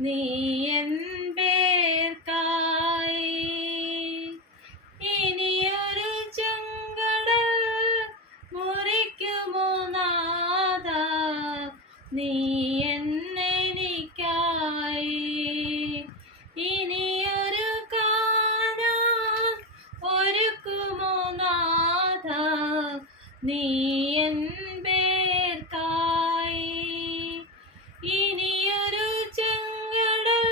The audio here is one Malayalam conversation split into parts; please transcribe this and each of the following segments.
നീ എൻ പേർക്കായി ഇനിയൊരു ചെങ്കടൽ മുറിക്കുമോ നാഥാ നീ എന്നെനിക്കായി ഇനിയൊരു കാനാൻ ഒരുക്കുമോ നാഥാ നീ എൻ പേർക്കായി ഇനിയൊരു ചെങ്കടൽ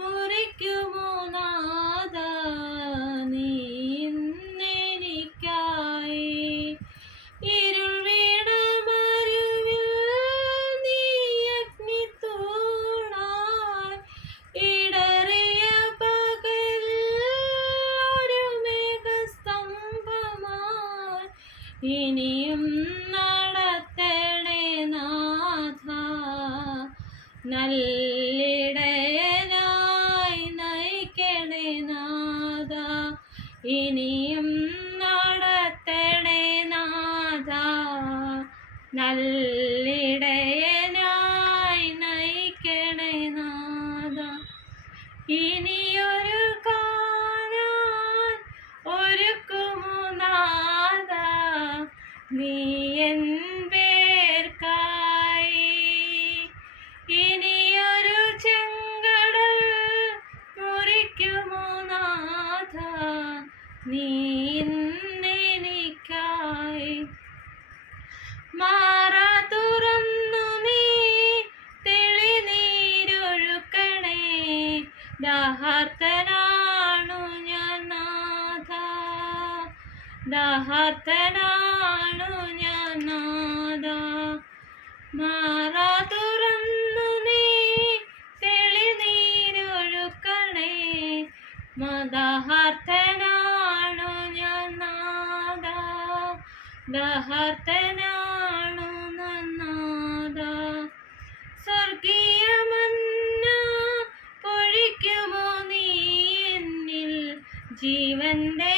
മുറിക്കുമോ നാഥാ നീ എന്നെനിക്കായി ഇരുൾ വീണ മരുവിൽ നീ അഗ്നിത്തൂണായി ഇടറിയ പകലിൽ ഒരു മേഘസ്തംഭമായി ഇനിയും നടത്തണേ നാഥാ നല്ലിടയനായി നയിക്കണേ നാഥാ ഇനിയും നടത്തണേ നാഥാ നല്ലിടയനായി നയിക്കണേ നാഥാ ഇനിയൊരു കാനാൻ ഒരുക്കുമോ നാഥാ നീ എൻ പേർക്കായി ഇനിയൊരു ചെങ്കടൽ മുറിക്കുമോ നാഥാ നീ എന്നെനിക്കായി മാറ തുറന്നു നീ തെളിനീരൊഴുക്കണേ ദാഹാർത്തനാണു ഞാൻ നാഥാ ദാഹാർത്തനാണു ഞാൻ നാഥാ മാറ തുറന്നു നീ തെളിനീരൊഴുക്കണേ ദാഹാർത്തനാണു ഞാൻ നാഥാ ദാഹാർത്തനാണു നാഥാ സ്വർഗീയ മന്ന പൊഴിക്കുമോ നീ എന്നിൽ ജീവന്റെ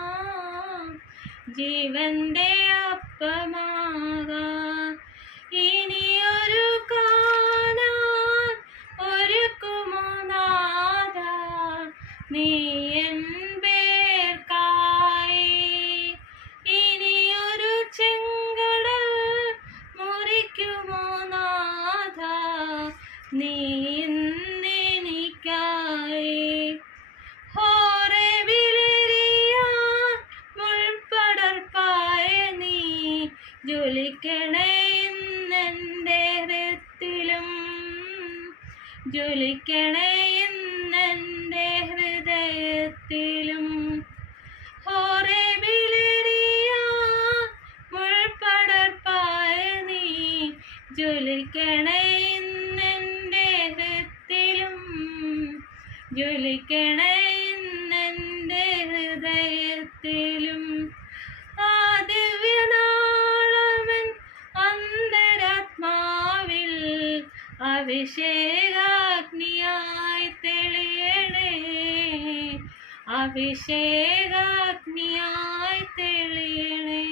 അപ്പമാകാം ജീവന്റെ അപ്പമാകാം ഇനിയൊരു കാനാൻ ഒരുക്കുമോ നാഥാ നീ എൻ പേർക്കായി ഇനിയൊരു ചെങ്കടൽ മുറിക്കുമോ നാഥാ നീ എന്നെനിക്കായി ഹോറേബിലെറിയ മുൾപ്പടർപ്പായ നീ ജ്വലിക്കണേ ഇന്നെൻ്റെ ഹൃത്തിലും ജ്വലിക്കണേ ഇന്നെൻ്റെ ഹൃദയത്തിലും ഹോറേബിലെറിയ മുൾപ്പടർപ്പായ നീ ജ്വലിക്കണേ ഇന്നെൻ്റെ ഹൃത്തിലും ജ്വലിക്കണേ ഇന്നെൻ്റെ ഹൃദയത്തിലും ആ ദിവ്യനാളവൻ അന്തരാത്മാവിൽ അഭിഷേകാഗ്നിയായി തെളിയണേ അഭിഷേകാഗ്നിയായി തെളിയണേ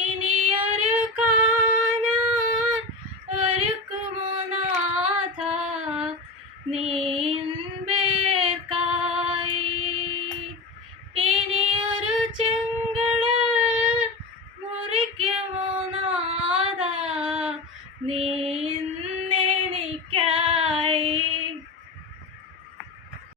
ഇനിയൊരു കാനാൻ ഒരുക്കുമോ നാഥാ നീ എൻ പേർക്കായി ഇനിയൊരു ചെങ്കടൽ മുറിക്കുമോ നാഥാ നീ